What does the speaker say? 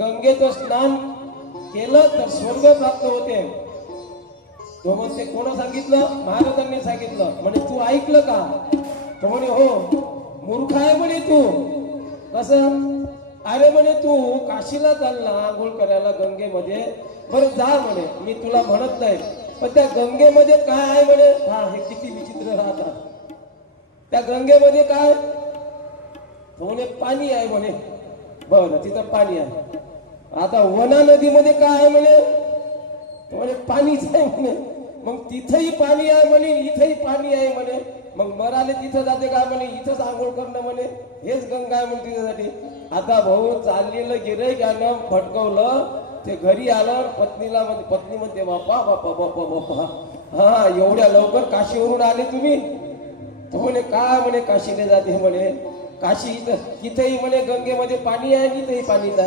गंगेचं स्नान केलं तर स्वर्ग प्राप्त होते. तो म्हणते कोण सांगितलं? महाराजांनी सांगितलं. म्हणे तू ऐकलं का? तो म्हणे हो. मूर्ख आहे म्हणे तू. कसं? अरे म्हणे तू काशीला चाल ना आंघोळ करायला गंगेमध्ये. बरं जा म्हणे, मी तुला म्हणत नाही, पण त्या गंगेमध्ये काय आहे म्हणे? हा, हे किती विचित्र राहतात. त्या गंगेमध्ये काय? तो म्हणे पाणी आहे म्हणे. बरं, तिथं पाणी आहे. आता वना नदीमध्ये काय आहे म्हणे? तो म्हणे पाणीच आहे म्हणे. मग तिथंही पाणी आहे म्हणे, इथंही पाणी आहे म्हणे. मग मराले तिथं जाते काय म्हणे? इथंच आंघोळ करणं म्हणे. हेच गंगा आहे म्हणे तिच्यासाठी. आता भाऊ चाललेलं गिऱ्हाईकानं फटकवलं, ते घरी आलं, पत्नीला पत्नी म्हणते बापा बापा बापा बापा, हा एवढ्या लवकर काशीवरून आले तुम्ही? तो म्हणे काय म्हणे काशीला जाते म्हणे? काशी इथं तिथेही म्हणे गंगेमध्ये पाणी आहे, इथेही पाणीच आहे.